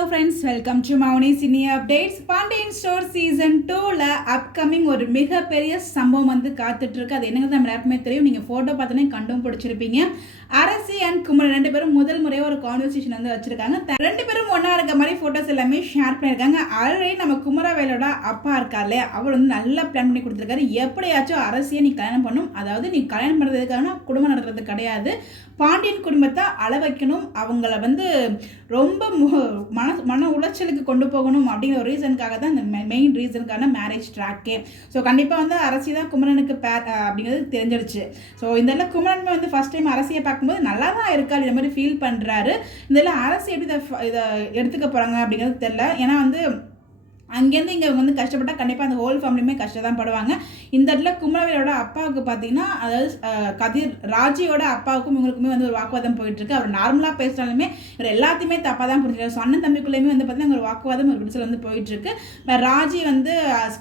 Hello friends, welcome to Mouni cine updates. Pandian store season 2ல upcoming ஒரு மிகப்பெரிய சம்பவம் வந்து காத்துட்ருக்கு. அது என்னங்கிறது நம்ம எல்லாருக்குமே தெரியும். நீங்கள் ஃபோட்டோ பார்த்தோன்னே கண்டும் பிடிச்சிருப்பீங்க. அரசி அண்ட் குமரன் ரெண்டு பேரும் முதல் முறையாக ஒரு கான்வர்சேஷன் வந்து வச்சுருக்காங்க. ரெண்டு பேரும் ஒன்றா இருக்க மாதிரி ஃபோட்டோஸ் எல்லாமே ஷேர் பண்ணியிருக்காங்க. ஆல்ரெடி நம்ம குமரவேலோட அப்பா இருக்கார் இல்லையா, அவர் வந்து நல்லா பிளான் பண்ணி கொடுத்துருக்காரு. எப்படியாச்சும் அரசியை நீ கல்யாணம் பண்ணும், அதாவது நீ கல்யாணம் பண்ணுறதுக்கான குடும்பம் நடத்துறது கிடையாது, பாண்டியன் குடும்பத்தை அள வைக்கணும், அவங்கள வந்து ரொம்ப மன உளைச்சலுக்கு கொண்டு போகணும் அப்படிங்கிற ஒரு ரீசனுக்காக தான் இந்த மெயின் ரீசனுக்கான மேரேஜ் ட்ராக்கே. ஸோ கண்டிப்பாக வந்து அரசி தான் குமரனுக்கு அப்படிங்கிறது தெரிஞ்சிடுச்சு. ஸோ இந்த குமரன் வந்து ஃபர்ஸ்ட் டைம் அரசியை பார்க்கும்போது நல்லா தான் இருக்கா இந்த மாதிரி ஃபீல் பண்ணுறாரு. இதெல்லாம் அரசி எப்படி இதை எடுத்துக்க போகிறாங்க அப்படிங்கிறது தெரியல. ஏன்னா வந்து அங்கேருந்து இங்கே வந்து கஷ்டப்பட்டால் கண்டிப்பாக அந்த ஹோல் ஃபேமிலியுமே கஷ்டம் தான் படுவாங்க. இந்த இடத்துல குமரவேலோட அப்பாவுக்கு பார்த்தீங்கன்னா, அதாவது ராஜியோட அப்பாவுக்கும் இவங்களுக்குமே வந்து ஒரு வாக்குவாதம் போயிட்டுருக்கு. அவர் நார்மலாக பேசினாலுமே இவர் எல்லாத்தையுமே தப்பாக தான் புரிஞ்சுக்காரு. ஸோ அண்ணன் தம்பிக்குள்ளேயுமே வந்து பார்த்தீங்கன்னா ஒரு வாக்குவாதம் ஒரு விடுதல் வந்து போயிட்டுருக்கு. ராஜி வந்து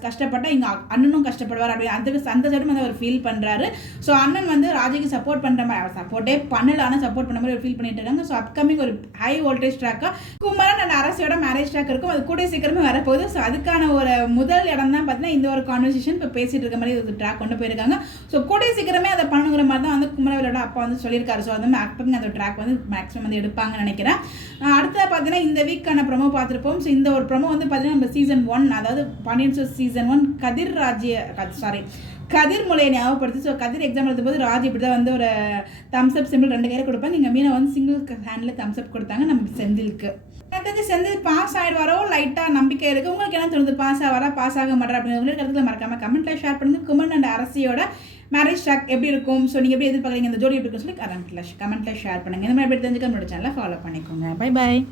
கஷ்டப்பட்டால் இங்கே அண்ணனும் கஷ்டப்படுவார் அப்படி அந்த சைடும் வந்து அவர் ஃபீல் பண்ணுறாரு. ஸோ அண்ணன் வந்து ராஜிக்கு சப்போர்ட் பண்ணுற மாதிரி, அவர் சப்போர்ட்டே பண்ணல, ஆனால் சப்போர்ட் பண்ண மாதிரி ஒரு ஃபீல் பண்ணிட்டு இருக்காங்க. ஸோ அப்கமிங் ஒரு ஹை வோல்டேஜ் ட்ராக்காக குமரன் அண்ட் அரசியோட மேரேஜ் ட்ராக் இருக்கும். அது கூட சீக்கிரமே வரப்போகுது. ஸோ அதுக்கான ஒரு முதல் இடம் தான் பார்த்தீங்கன்னா இந்த ஒரு கான்வர்சேஷன் இப்போ பேசிட்டு இருக்க மாதிரி ஒரு ட்ராக் கொண்டு போயிருக்காங்க. ஸோ கூடிய சீக்கிரமே அதை பண்ணுங்கிற மாதிரி தான் வந்து குமரவேலோட அப்பா வந்து சொல்லியிருக்காரு. ஸோ அந்த ஆக்டிங் அந்த ட்ராக் வந்து மேக்ஸிமம் வந்து எடுப்பாங்கன்னு நினைக்கிறேன். அடுத்தது பார்த்தீங்கன்னா இந்த வீக்கான ப்ரொமோ பார்த்துருப்போம். ஸோ இந்த ஒரு ப்ரொமோ வந்து பார்த்தீங்கன்னா நம்ம சீசன் 1, அதாவது பாண்டியன் ஸ்டோர் சீசன் 1 கதிர்முலையை ஞாபகப்படுத்து. ஸோ கதிர் எக்ஸாம் எழுதும்போது ராஜ் இப்படி தான் வந்து ஒரு தம்ஸ் அப் சிம்பிள் 2 கையில் கொடுப்பாங்க. இங்கே மீனை வந்து சிங்கிள் ஹேண்டில் தம்ஸ் அப் கொடுத்தாங்க நம்ம செந்திலுக்கு. எனக்கு செந்தில் பாஸ் ஆகிடுவாரோ லைட்டாக நம்பிக்கை இருக்குது. உங்களுக்கு என்ன தோணுது, பாஸ் ஆவாரா பாஸ் ஆக மாட்டா அப்படின்னு உங்களுக்கு இடத்துல மறக்காமல் கமெண்ட்டில் ஷேர் பண்ணுங்கள். குமரன் அண்ட் அரசியோட மேரேஜ் ட்ராக் எப்படி இருக்கும், ஸோ நீங்கள் எப்படி எதிர்பார்க்குறீங்க, இந்த ஜோடி எப்படி இருக்குன்னு சொல்லி கமெண்ட்டில் ஷேர் பண்ணுங்கள். இந்த மாதிரி எப்படி தெரிஞ்சுக்க நம்மளோட சேனலை ஃபாலோ பண்ணிக்கோங்க. Bye bye.